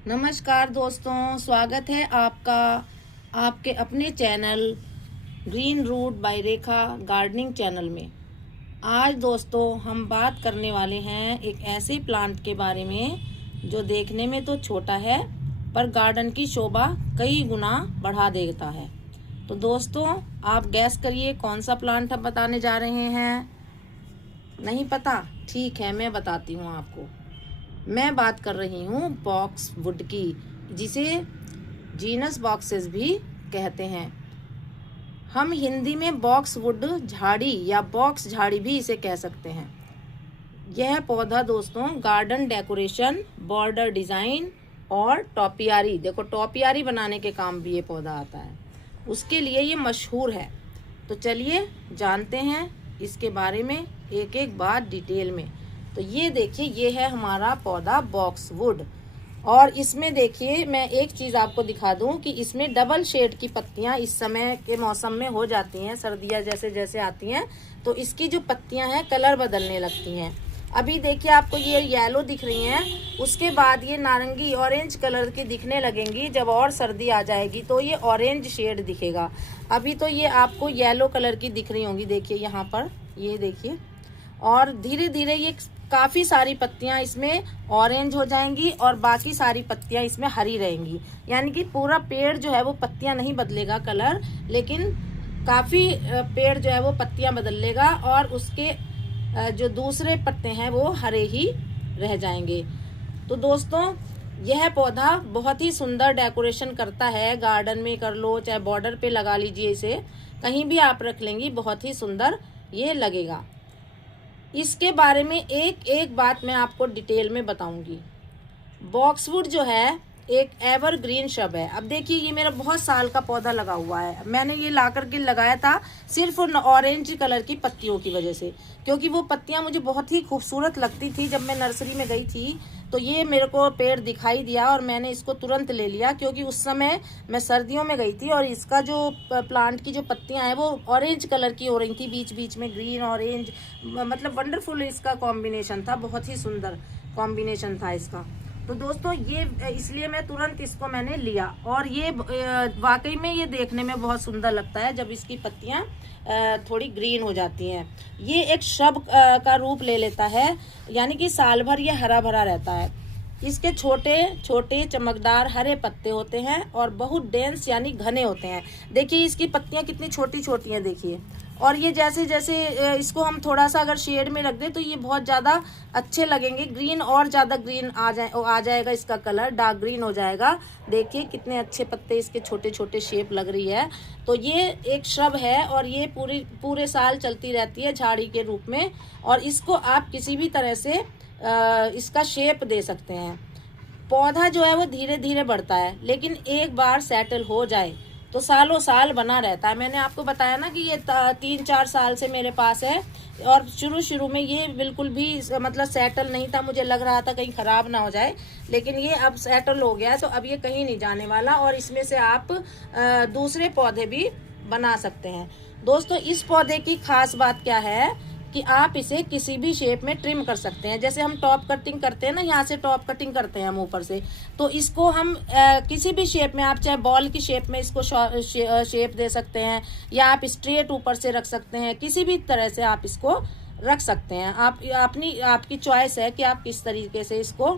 नमस्कार दोस्तों, स्वागत है आपका आपके अपने चैनल ग्रीन रूट बाय रेखा गार्डनिंग चैनल में। आज दोस्तों हम बात करने वाले हैं एक ऐसे प्लांट के बारे में जो देखने में तो छोटा है पर गार्डन की शोभा कई गुना बढ़ा देता है। तो दोस्तों आप गैस करिए कौन सा प्लांट हम बताने जा रहे हैं। नहीं पता? ठीक है, मैं बताती हूँ आपको। मैं बात कर रही हूँ बॉक्स वुड की, जिसे जीनस बॉक्सेस भी कहते हैं। हम हिंदी में बॉक्स वुड झाड़ी या बॉक्स झाड़ी भी इसे कह सकते हैं। यह पौधा दोस्तों गार्डन डेकोरेशन, बॉर्डर डिज़ाइन और टॉपियारी, देखो टॉपियारी बनाने के काम भी ये पौधा आता है, उसके लिए ये मशहूर है। तो चलिए जानते हैं इसके बारे में एक एक बात डिटेल में। तो ये देखिए, ये है हमारा पौधा बॉक्स वुड। और इसमें देखिए मैं एक चीज़ आपको दिखा दूं कि इसमें डबल शेड की पत्तियां इस समय के मौसम में हो जाती हैं। सर्दियां जैसे जैसे आती हैं तो इसकी जो पत्तियां हैं कलर बदलने लगती हैं। अभी देखिए आपको ये येलो दिख रही हैं, उसके बाद ये नारंगी ऑरेंज कलर की दिखने लगेंगी। जब और सर्दी आ जाएगी तो ये ऑरेंज शेड दिखेगा। अभी तो ये आपको येलो कलर की दिख रही होंगी, देखिए यहाँ पर, ये देखिए। और धीरे धीरे ये काफ़ी सारी पत्तियां इसमें ऑरेंज हो जाएंगी और बाकी सारी पत्तियां इसमें हरी रहेंगी। यानी कि पूरा पेड़ जो है वो पत्तियां नहीं बदलेगा कलर, लेकिन काफ़ी पेड़ जो है वो पत्तियां बदल लेगा और उसके जो दूसरे पत्ते हैं वो हरे ही रह जाएंगे। तो दोस्तों यह पौधा बहुत ही सुंदर डेकोरेशन करता है। गार्डन में कर लो, चाहे बॉर्डर पे लगा लीजिए, इसे कहीं भी आप रख लेंगी, बहुत ही सुंदर ये लगेगा। इसके बारे में एक एक बात मैं आपको डिटेल में बताऊंगी। बॉक्सवुड जो है एक एवरग्रीन शब है। अब देखिए ये मेरा बहुत साल का पौधा लगा हुआ है। मैंने ये ला करके लगाया था सिर्फ ऑरेंज कलर की पत्तियों की वजह से, क्योंकि वो पत्तियां मुझे बहुत ही खूबसूरत लगती थी। जब मैं नर्सरी में गई थी तो ये मेरे को पेड़ दिखाई दिया और मैंने इसको तुरंत ले लिया, क्योंकि उस समय मैं सर्दियों में गई थी और इसका जो प्लांट की जो पत्तियां हैं वो ऑरेंज कलर की हो रही थी, बीच बीच में ग्रीन ऑरेंज, मतलब वंडरफुल इसका कॉम्बिनेशन था, बहुत ही सुंदर कॉम्बिनेशन था इसका। तो दोस्तों ये इसलिए मैं तुरंत इसको मैंने लिया। और ये वाकई में ये देखने में बहुत सुंदर लगता है जब इसकी पत्तियां थोड़ी ग्रीन हो जाती हैं। ये एक श्रब का रूप ले लेता है, यानी कि साल भर ये हरा भरा रहता है। इसके छोटे छोटे चमकदार हरे पत्ते होते हैं और बहुत डेंस यानी घने होते हैं। देखिए इसकी पत्तियां कितनी छोटी छोटी हैं, देखिए। और ये जैसे जैसे इसको हम थोड़ा सा अगर शेड में रख दें तो ये बहुत ज़्यादा अच्छे लगेंगे। ग्रीन और ज़्यादा ग्रीन आ जाएगा, इसका कलर डार्क ग्रीन हो जाएगा। देखिए कितने अच्छे पत्ते इसके छोटे छोटे शेप लग रही है। तो ये एक श्रब है और ये पूरे साल चलती रहती है झाड़ी के रूप में। और इसको आप किसी भी तरह से इसका शेप दे सकते हैं। पौधा जो है वो धीरे धीरे बढ़ता है, लेकिन एक बार सेटल हो जाए तो सालों साल बना रहता है। मैंने आपको बताया ना कि ये 3-4 साल से मेरे पास है। और शुरू में ये बिल्कुल भी मतलब सेटल नहीं था, मुझे लग रहा था कहीं ख़राब ना हो जाए, लेकिन ये अब सेटल हो गया है। तो अब ये कहीं नहीं जाने वाला और इसमें से आप दूसरे पौधे भी बना सकते हैं। दोस्तों इस पौधे की खास बात क्या है कि आप इसे किसी भी शेप में ट्रिम कर सकते हैं। जैसे हम टॉप कटिंग करते हैं ना, यहाँ से टॉप कटिंग करते हैं हम ऊपर से, तो इसको हम किसी भी शेप में, आप चाहे बॉल की शेप में इसको शेप दे सकते हैं, या आप स्ट्रेट ऊपर से रख सकते हैं, किसी भी तरह से आप इसको रख सकते हैं। आपकी चॉइस है कि आप किस तरीके से इसको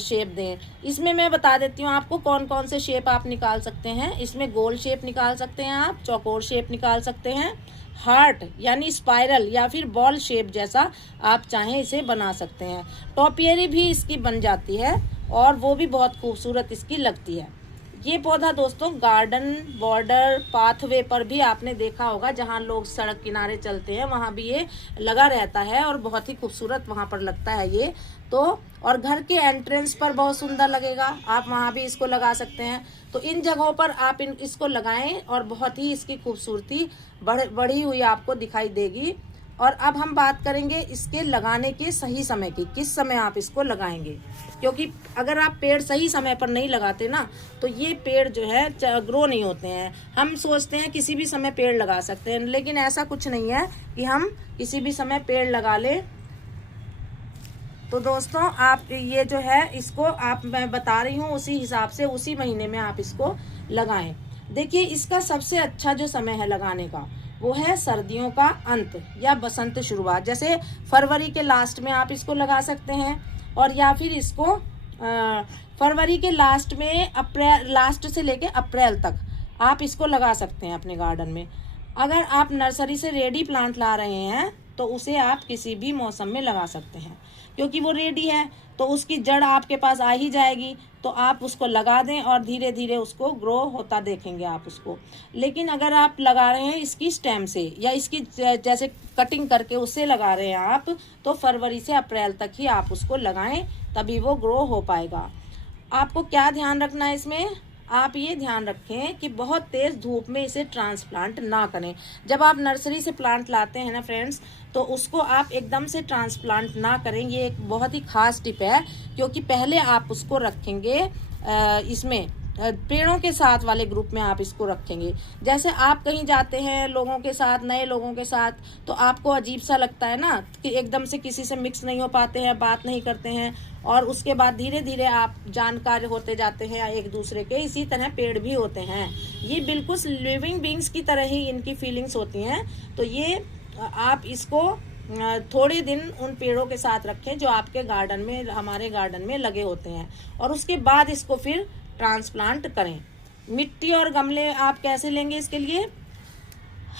शेप दें। इसमें मैं बता देती हूँ आपको कौन कौन से शेप आप निकाल सकते हैं। इसमें गोल शेप निकाल सकते हैं, आप चौकोर शेप निकाल सकते हैं, हार्ट यानी स्पाइरल या फिर बॉल शेप जैसा आप चाहें इसे बना सकते हैं। टॉपियरी भी इसकी बन जाती है और वो भी बहुत खूबसूरत इसकी लगती है। ये पौधा दोस्तों गार्डन, बॉर्डर, पाथवे पर भी आपने देखा होगा, जहाँ लोग सड़क किनारे चलते हैं वहाँ भी ये लगा रहता है और बहुत ही खूबसूरत वहाँ पर लगता है ये तो। और घर के एंट्रेंस पर बहुत सुंदर लगेगा, आप वहाँ भी इसको लगा सकते हैं। तो इन जगहों पर आप इसको लगाएं और बहुत ही इसकी खूबसूरती बढ़ी हुई आपको दिखाई देगी। और अब हम बात करेंगे इसके लगाने के सही समय की, किस समय आप इसको लगाएंगे। क्योंकि अगर आप पेड़ सही समय पर नहीं लगाते ना तो ये पेड़ जो है ग्रो नहीं होते हैं। हम सोचते हैं किसी भी समय पेड़ लगा सकते हैं, लेकिन ऐसा कुछ नहीं है कि हम किसी भी समय पेड़ लगा लें। तो दोस्तों आप ये जो है इसको आप मैं बता रही हूँ उसी हिसाब से उसी महीने में आप इसको लगाएं। देखिए इसका सबसे अच्छा जो समय है लगाने का वो है सर्दियों का अंत या बसंत शुरुआत, जैसे फरवरी के लास्ट में आप इसको लगा सकते हैं, और या फिर इसको फरवरी के लास्ट में अप्रैल लास्ट से लेके अप्रैल तक आप इसको लगा सकते हैं अपने गार्डन में। अगर आप नर्सरी से रेडी प्लांट ला रहे हैं तो उसे आप किसी भी मौसम में लगा सकते हैं, क्योंकि वो रेडी है तो उसकी जड़ आपके पास आ ही जाएगी, तो आप उसको लगा दें और धीरे धीरे उसको ग्रो होता देखेंगे आप उसको। लेकिन अगर आप लगा रहे हैं इसकी स्टेम से या इसकी जैसे कटिंग करके उससे लगा रहे हैं आप, तो फरवरी से अप्रैल तक ही आप उसको लगाएं, तभी वो ग्रो हो पाएगा। आपको क्या ध्यान रखना है इसमें, आप ये ध्यान रखें कि बहुत तेज़ धूप में इसे ट्रांसप्लांट ना करें। जब आप नर्सरी से प्लांट लाते हैं ना फ्रेंड्स, तो उसको आप एकदम से ट्रांसप्लांट ना करें, ये एक बहुत ही खास टिप है, क्योंकि पहले आप उसको रखेंगे इसमें पेड़ों के साथ वाले ग्रुप में आप इसको रखेंगे। जैसे आप कहीं जाते हैं लोगों के साथ, नए लोगों के साथ, तो आपको अजीब सा लगता है ना कि एकदम से किसी से मिक्स नहीं हो पाते हैं, बात नहीं करते हैं, और उसके बाद धीरे धीरे आप जानकार होते जाते हैं एक दूसरे के। इसी तरह पेड़ भी होते हैं, ये बिल्कुल लिविंग बींग्स की तरह ही इनकी फीलिंग्स होती हैं। तो ये आप इसको थोड़े दिन उन पेड़ों के साथ रखें जो आपके गार्डन में, हमारे गार्डन में लगे होते हैं, और उसके बाद इसको फिर ट्रांसप्लांट करें। मिट्टी और गमले आप कैसे लेंगे इसके लिए,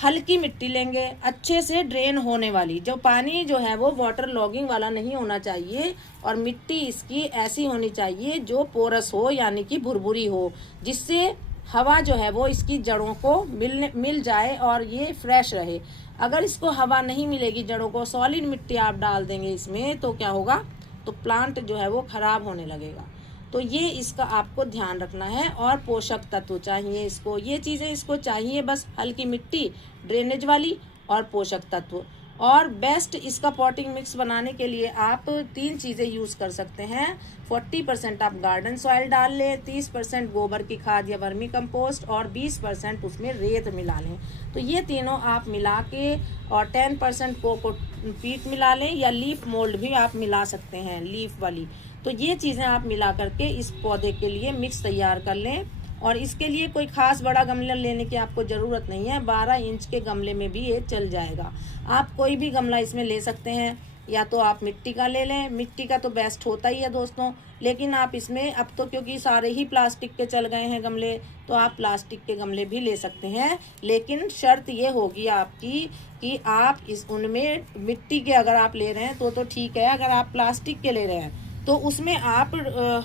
हल्की मिट्टी लेंगे, अच्छे से ड्रेन होने वाली, जो पानी जो है वो वाटर लॉगिंग वाला नहीं होना चाहिए, और मिट्टी इसकी ऐसी होनी चाहिए जो पोरस हो यानी कि भुरभुरी हो, जिससे हवा जो है वो इसकी जड़ों को मिल जाए और ये फ्रेश रहे। अगर इसको हवा नहीं मिलेगी जड़ों को, सॉलिड मिट्टी आप डाल देंगे इसमें, तो क्या होगा, तो प्लांट जो है वो खराब होने लगेगा। तो ये इसका आपको ध्यान रखना है। और पोषक तत्व चाहिए इसको, ये चीज़ें इसको चाहिए बस, हल्की मिट्टी, ड्रेनेज वाली और पोषक तत्व। और बेस्ट इसका पॉटिंग मिक्स बनाने के लिए आप 3 चीज़ें यूज़ कर सकते हैं। 40% आप गार्डन सॉइल डाल लें, 30% गोबर की खाद या वर्मी कंपोस्ट, और 20% उसमें रेत मिला लें। तो ये तीनों आप मिला के, और 10% कोकोपीट मिला लें, या लीफ मोल्ड भी आप मिला सकते हैं, लीफ वाली। तो ये चीज़ें आप मिला करके इस पौधे के लिए मिक्स तैयार कर लें। और इसके लिए कोई खास बड़ा गमला लेने की आपको ज़रूरत नहीं है, 12 इंच के गमले में भी ये चल जाएगा। आप कोई भी गमला इसमें ले सकते हैं, या तो आप मिट्टी का ले लें, मिट्टी का तो बेस्ट होता ही है दोस्तों, लेकिन आप इसमें अब तो क्योंकि सारे ही प्लास्टिक के चल गए हैं गमले, तो आप प्लास्टिक के गमले भी ले सकते हैं। लेकिन शर्त ये होगी आपकी कि आप उनमें मिट्टी के अगर आप ले रहे हैं तो ठीक है, अगर आप प्लास्टिक के ले रहे हैं तो उसमें आप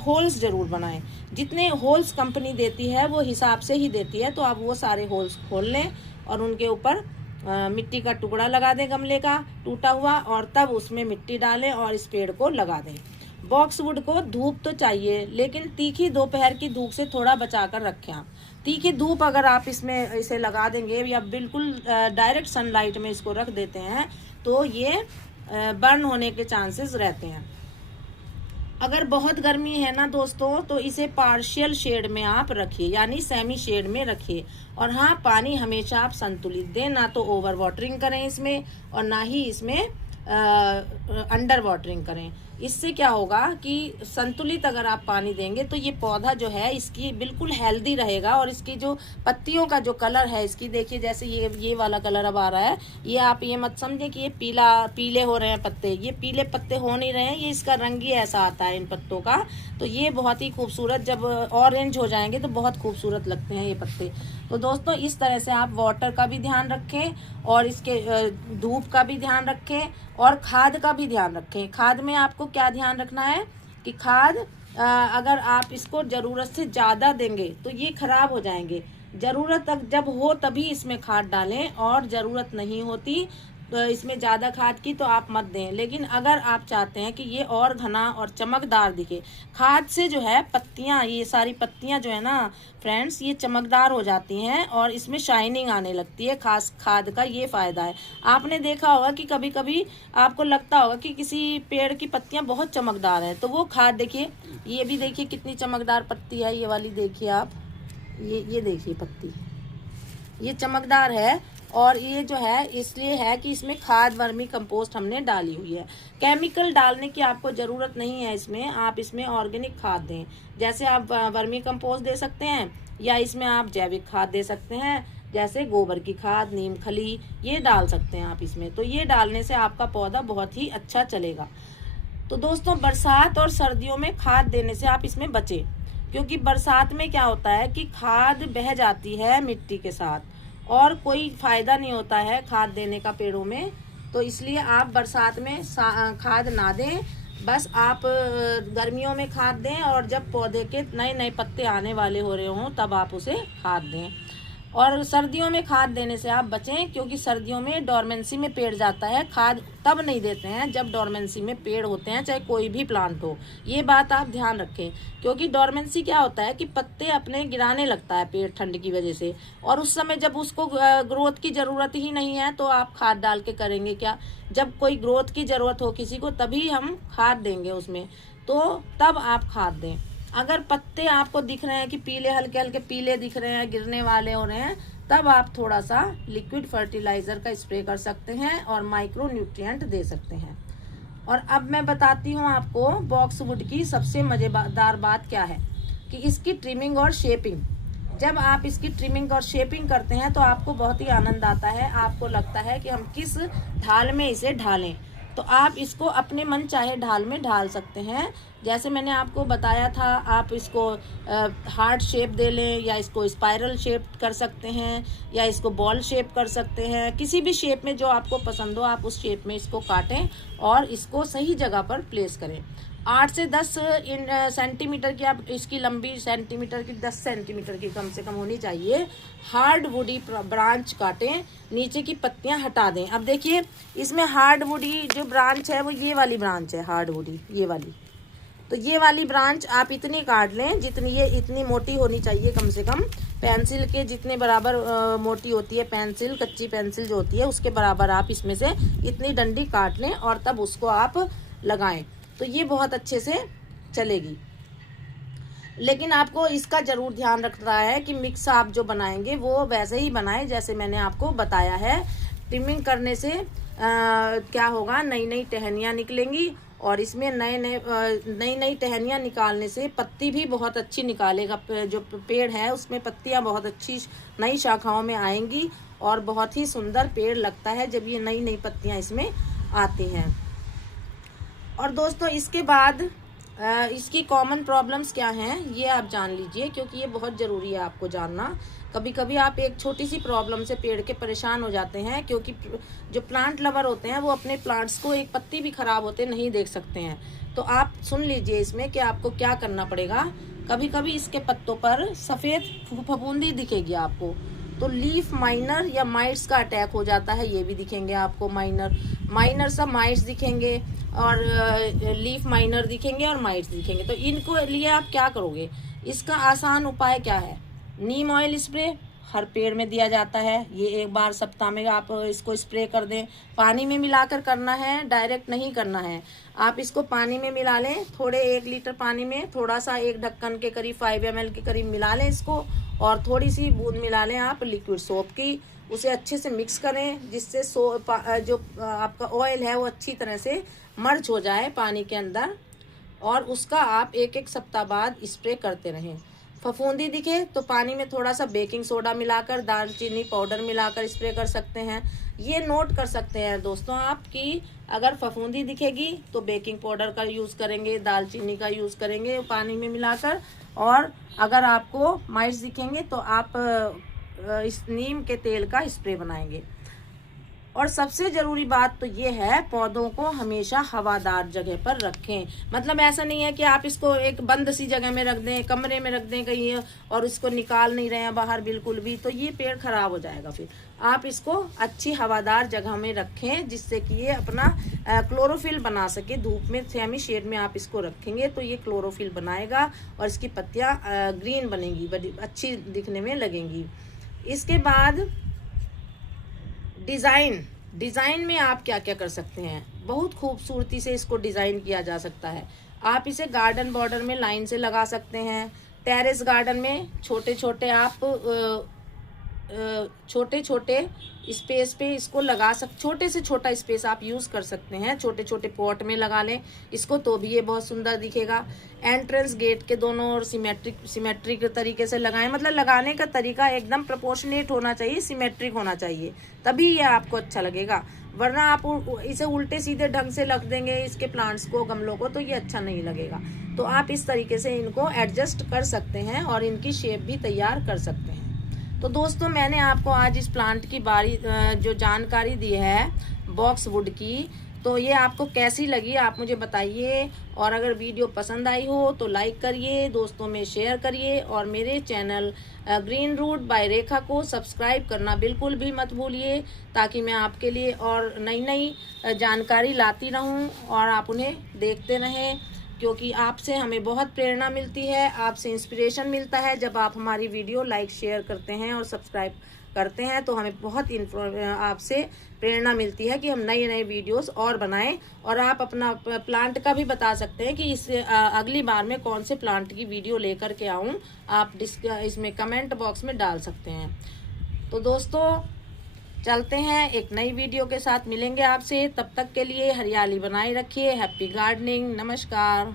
होल्स ज़रूर बनाएं। जितने होल्स कंपनी देती है वो हिसाब से ही देती है, तो आप वो सारे होल्स खोल लें और उनके ऊपर मिट्टी का टुकड़ा लगा दें गमले का टूटा हुआ, और तब उसमें मिट्टी डालें और इस पेड़ को लगा दें। बॉक्सवुड को धूप तो चाहिए, लेकिन तीखी दोपहर की धूप से थोड़ा बचा कर रखें आप। तीखी धूप अगर आप इसमें इसे लगा देंगे या बिल्कुल डायरेक्ट सनलाइट में इसको रख देते हैं, तो ये बर्न होने के चांसेस रहते हैं। अगर बहुत गर्मी है ना दोस्तों, तो इसे पार्शियल शेड में आप रखिए, यानी सेमी शेड में रखिए। और हाँ, पानी हमेशा आप संतुलित दें, ना तो ओवर वाटरिंग करें इसमें, और ना ही इसमें अंडर वाटरिंग करें। इससे क्या होगा कि संतुलित अगर आप पानी देंगे तो ये पौधा जो है इसकी बिल्कुल हेल्दी रहेगा, और इसकी जो पत्तियों का जो कलर है इसकी, देखिए जैसे ये वाला कलर अब आ रहा है, ये आप ये मत समझें कि ये पीले हो रहे हैं पत्ते, ये पीले पत्ते हो नहीं रहे हैं, ये इसका रंग ही ऐसा आता है इन पत्तों का। तो ये बहुत ही खूबसूरत, जब ऑरेंज हो जाएंगे तो बहुत खूबसूरत लगते हैं ये पत्ते। तो दोस्तों इस तरह से आप वाटर का भी ध्यान रखें, और इसके धूप का भी ध्यान रखें, और खाद का भी ध्यान रखें। खाद में आपको क्या ध्यान रखना है कि खाद अगर आप इसको ज़रूरत से ज़्यादा देंगे तो ये खराब हो जाएंगे। ज़रूरत जब हो तभी इसमें खाद डालें, और ज़रूरत नहीं होती तो इसमें ज़्यादा खाद की तो आप मत दें। लेकिन अगर आप चाहते हैं कि ये और घना और चमकदार दिखे, खाद से जो है पत्तियाँ, ये सारी पत्तियाँ जो है ना फ्रेंड्स, ये चमकदार हो जाती हैं और इसमें शाइनिंग आने लगती है। खास खाद का ये फ़ायदा है। आपने देखा होगा कि कभी कभी आपको लगता होगा कि किसी पेड़ की पत्तियाँ बहुत चमकदार हैं, तो वो खाद देखिए, ये भी देखिए कितनी चमकदार पत्ती है, ये वाली देखिए आप, ये देखिए पत्ती, ये चमकदार है, और ये जो है इसलिए है कि इसमें खाद वर्मी कंपोस्ट हमने डाली हुई है। केमिकल डालने की आपको ज़रूरत नहीं है इसमें, आप इसमें ऑर्गेनिक खाद दें। जैसे आप वर्मी कंपोस्ट दे सकते हैं या इसमें आप जैविक खाद दे सकते हैं, जैसे गोबर की खाद, नीम खली, ये डाल सकते हैं आप इसमें। तो ये डालने से आपका पौधा बहुत ही अच्छा चलेगा। तो दोस्तों, बरसात और सर्दियों में खाद देने से आप इसमें बचें, क्योंकि बरसात में क्या होता है कि खाद बह जाती है मिट्टी के साथ और कोई फ़ायदा नहीं होता है खाद देने का पेड़ों में। तो इसलिए आप बरसात में खाद ना दें, बस आप गर्मियों में खाद दें और जब पौधे के नए नए पत्ते आने वाले हो रहे हों तब आप उसे खाद दें। और सर्दियों में खाद देने से आप बचें, क्योंकि सर्दियों में डोरमेंसी में पेड़ जाता है। खाद तब नहीं देते हैं जब डोरमेंसी में पेड़ होते हैं, चाहे कोई भी प्लांट हो। ये बात आप ध्यान रखें, क्योंकि डोरमेंसी क्या होता है कि पत्ते अपने गिराने लगता है पेड़ ठंड की वजह से, और उस समय जब उसको ग्रोथ की ज़रूरत ही नहीं है तो आप खाद डाल के करेंगे क्या। जब कोई ग्रोथ की ज़रूरत हो किसी को तभी हम खाद देंगे उसमें, तो तब आप खाद दें। अगर पत्ते आपको दिख रहे हैं कि पीले, हल्के हल्के पीले दिख रहे हैं, गिरने वाले हो रहे हैं, तब आप थोड़ा सा लिक्विड फर्टिलाइज़र का स्प्रे कर सकते हैं और माइक्रो न्यूट्रिएंट दे सकते हैं। और अब मैं बताती हूँ आपको बॉक्सवुड की सबसे मज़ेदार बात क्या है कि इसकी ट्रिमिंग और शेपिंग। जब आप इसकी ट्रिमिंग और शेपिंग करते हैं तो आपको बहुत ही आनंद आता है। आपको लगता है कि हम किस ढाल में इसे ढालें, तो आप इसको अपने मन चाहे ढाल में ढाल सकते हैं। जैसे मैंने आपको बताया था, आप इसको हार्ट शेप दे लें या इसको स्पाइरल शेप कर सकते हैं या इसको बॉल शेप कर सकते हैं। किसी भी शेप में जो आपको पसंद हो आप उस शेप में इसको काटें और इसको सही जगह पर प्लेस करें। 8 से 10 सेंटीमीटर की आप इसकी लंबी, सेंटीमीटर की 10 सेंटीमीटर की कम से कम होनी चाहिए। हार्ड वुडी ब्रांच काटें, नीचे की पत्तियां हटा दें। अब देखिए इसमें हार्ड वुडी जो ब्रांच है वो ये वाली ब्रांच है, हार्ड वुडी ये वाली। तो ये वाली ब्रांच आप इतनी काट लें जितनी ये इतनी मोटी होनी चाहिए, कम से कम पेंसिल के जितने बराबर मोटी होती है पेंसिल, कच्ची पेंसिल जो होती है उसके बराबर आप इसमें से इतनी डंडी काट लें और तब उसको आप लगाएं, तो ये बहुत अच्छे से चलेगी। लेकिन आपको इसका ज़रूर ध्यान रखना है कि मिक्स आप जो बनाएंगे वो वैसे ही बनाएं जैसे मैंने आपको बताया है। ट्रिमिंग करने से क्या होगा, नई नई टहनियाँ निकलेंगी और इसमें नई नई टहनियाँ निकालने से पत्ती भी बहुत अच्छी निकालेगा। जो पेड़ है उसमें पत्तियाँ बहुत अच्छी नई शाखाओं में आएंगी और बहुत ही सुंदर पेड़ लगता है जब ये नई नई पत्तियाँ इसमें आती हैं। और दोस्तों, इसके बाद इसकी कॉमन प्रॉब्लम्स क्या हैं ये आप जान लीजिए, क्योंकि ये बहुत ज़रूरी है आपको जानना। कभी कभी आप एक छोटी सी प्रॉब्लम से पेड़ के परेशान हो जाते हैं, क्योंकि जो प्लांट लवर होते हैं वो अपने प्लांट्स को एक पत्ती भी खराब होते नहीं देख सकते हैं। तो आप सुन लीजिए इसमें कि आपको क्या करना पड़ेगा। कभी कभी इसके पत्तों पर सफ़ेद फफूंदी दिखेगी आपको, तो लीफ माइनर या माइट्स का अटैक हो जाता है, ये भी दिखेंगे आपको। माइनर सब माइट्स दिखेंगे और लीफ माइनर दिखेंगे और माइट्स दिखेंगे। तो इनको लिए आप क्या करोगे, इसका आसान उपाय क्या है, नीम ऑयल स्प्रे हर पेड़ में दिया जाता है। ये एक बार सप्ताह में आप इसको स्प्रे कर दें। पानी में मिलाकर करना है, डायरेक्ट नहीं करना है। आप इसको पानी में मिला लें, थोड़े 1 लीटर पानी में थोड़ा सा 1 ढक्कन के करीब 5 ml के करीब मिला लें इसको, और थोड़ी सी बूंद मिला लें आप लिक्विड सोप की। उसे अच्छे से मिक्स करें जिससे जो आपका ऑयल है वो अच्छी तरह से मर्ज हो जाए पानी के अंदर, और उसका आप 1-1 सप्ताह बाद स्प्रे करते रहें। फफूंदी दिखे तो पानी में थोड़ा सा बेकिंग सोडा मिलाकर, दालचीनी पाउडर मिलाकर स्प्रे कर सकते हैं। ये नोट कर सकते हैं दोस्तों आप कि अगर फफूंदी दिखेगी तो बेकिंग पाउडर का यूज़ करेंगे, दालचीनी का यूज़ करेंगे पानी में मिलाकर, और अगर आपको माइट्स दिखेंगे तो आप इस नीम के तेल का स्प्रे बनाएंगे। और सबसे ज़रूरी बात तो ये है, पौधों को हमेशा हवादार जगह पर रखें। मतलब ऐसा नहीं है कि आप इसको एक बंद सी जगह में रख दें, कमरे में रख दें कहीं, और इसको निकाल नहीं रहे हैं बाहर बिल्कुल भी, तो ये पेड़ खराब हो जाएगा। फिर आप इसको अच्छी हवादार जगह में रखें जिससे कि ये अपना क्लोरोफिल बना सके। धूप में, सेमी शेड में आप इसको रखेंगे तो ये क्लोरोफिल बनाएगा और इसकी पत्तियाँ ग्रीन बनेंगी, बड़ी अच्छी दिखने में लगेंगी। इसके बाद डिज़ाइन में आप क्या क्या कर सकते हैं, बहुत खूबसूरती से इसको डिज़ाइन किया जा सकता है। आप इसे गार्डन बॉर्डर में लाइन से लगा सकते हैं। टेरेस गार्डन में छोटे छोटे आप छोटे छोटे स्पेस पे इसको लगा छोटे से छोटा स्पेस आप यूज़ कर सकते हैं। छोटे छोटे पॉट में लगा लें इसको तो भी ये बहुत सुंदर दिखेगा। एंट्रेंस गेट के दोनों ओर सिमेट्रिक तरीके से लगाएं, मतलब लगाने का तरीका एकदम प्रोपोर्शनेट होना चाहिए, सिमेट्रिक होना चाहिए, तभी ये आपको अच्छा लगेगा। वरना आप इसे उल्टे सीधे ढंग से रख देंगे इसके प्लांट्स को, गमलों को, तो ये अच्छा नहीं लगेगा। तो आप इस तरीके से इनको एडजस्ट कर सकते हैं और इनकी शेप भी तैयार कर सकते हैं। तो दोस्तों मैंने आपको आज इस प्लांट की जो जानकारी दी है बॉक्सवुड की, तो ये आपको कैसी लगी आप मुझे बताइए। और अगर वीडियो पसंद आई हो तो लाइक करिए, दोस्तों में शेयर करिए और मेरे चैनल ग्रीन रूट बाय रेखा को सब्सक्राइब करना बिल्कुल भी मत भूलिए, ताकि मैं आपके लिए और नई नई जानकारी लाती रहूं और आप उन्हें देखते रहें, क्योंकि आपसे हमें बहुत प्रेरणा मिलती है, आपसे इंस्पिरेशन मिलता है। जब आप हमारी वीडियो लाइक शेयर करते हैं और सब्सक्राइब करते हैं तो हमें बहुत आपसे प्रेरणा मिलती है कि हम नए नए वीडियोस और बनाएं। और आप अपना प्लांट का भी बता सकते हैं कि अगली बार में कौन से प्लांट की वीडियो लेकर के आऊं, आप इसमें कमेंट बॉक्स में डाल सकते हैं। तो दोस्तों चलते हैं, एक नई वीडियो के साथ मिलेंगे आपसे, तब तक के लिए हरियाली बनाए रखिए। हैप्पी गार्डनिंग, नमस्कार।